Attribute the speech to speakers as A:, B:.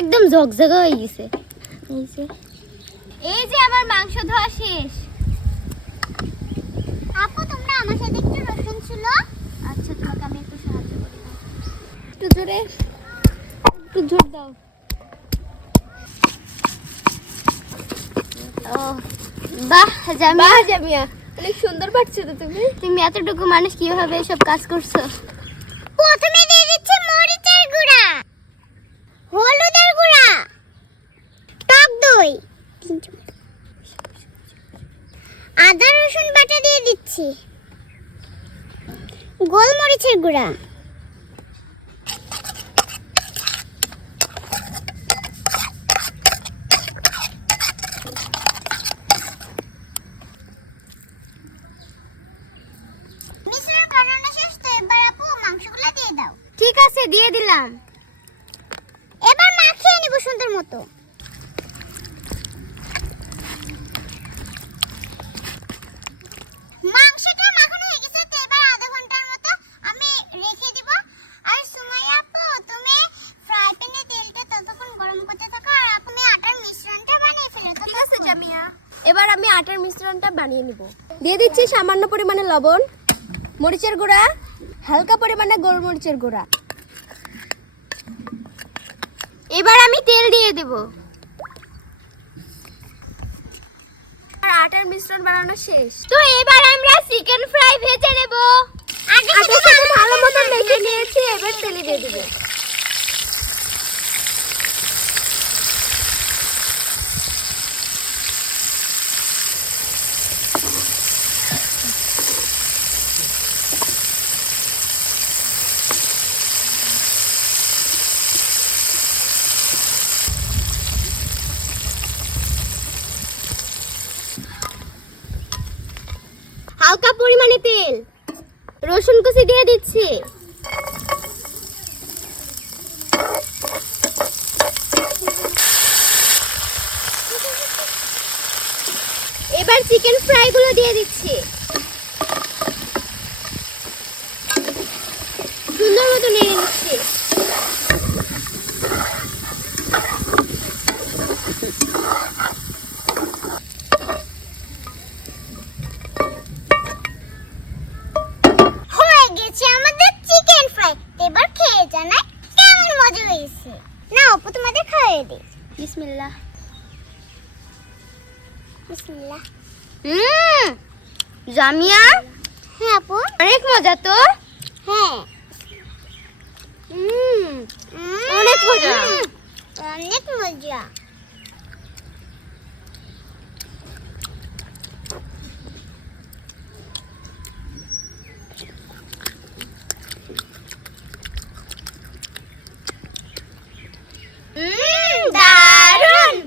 A: একদম ঝকঝকে হয়ে গেছে। এই যে। আমার মাংস ধোয়া শেষ।
B: আপু তোমরা আমার সাথে একটু রসুন ছিল?
A: আচ্ছা তোমাকে আমি একটু সাহায্য করে। একটু জোরে একটু জোর দাও। ও বাহ জামিয়া।
C: বাহ জামিয়া। অনেক সুন্দর পাচ্ছো তো তুমি।
A: তুমি এতটুকু মানুষ কীভাবে এসব কাজ করছ?
B: প্রথমে দিয়ে দিচ্ছি মরিচের গুঁড়া হলুদের গুঁড়া টক দই তিন চামচ। আদা রসুন বাটা দিয়ে দিচ্ছি। গোলমরিচের গুঁড়া। মিশ্রণ বানানো শেষ এবার আপু মাংসগুলো দিয়ে দাও।
A: ঠিক আছে দিয়ে দিলাম।
B: এবার মাখিয়ে নিব সুন্দর মতো মাংসটা মাখানো হয়ে গেছে তো এবার আধা ঘণ্টার মতো আমি রেখে দিব আর সুমাইয়া আপু তুমি ফ্রাই প্যানে তেলটা ততক্ষণ গরম করতে থাকো আর তুমি আটার মিশ্রণটা বানিয়ে ফেলো
C: ঠিক আছে জামিয়া এবার আমি আটার মিশ্রণটা বানিয়ে নিব। দিয়ে দিচ্ছি সামান্য পরিমাণে লবণ মরিচের গুঁড়া হালকা পরিমাণে গোলমরিচের গুঁড়া।
A: এবার আমি তেল দিয়ে দেব।
C: আর আটার মিশ্রণ বানানো শেষ।
A: তো এবার আমরা চিকেন ফ্রাই ভেজে নেব।
C: সাথে ভালো মতো মেখে নিয়েছি এবার তেলে দিয়ে দিব। হালকা পরিমাণে তেল। রসুন কুচি দিয়ে দিচ্ছি। এবার চিকেন ফ্রাই গুলো দিয়ে দিচ্ছি। সুন্দর মতো নেড়ে নিচ্ছি
B: হয়ে গেছে আমাদের চিকেন ফ্রাই এবার খেয়ে জানাই মজা হয়েছে না আপু তোমাদের খাইয়ে দিই
A: বিসমিল্লাহ।
B: বিসমিল্লাহ।
A: হুম জামিয়া?
B: হ্যাঁ আপু
A: অনেক মজা তো?
B: হ্যাঁ।
A: হুম। অনেক মজা।
B: অনেক মজা।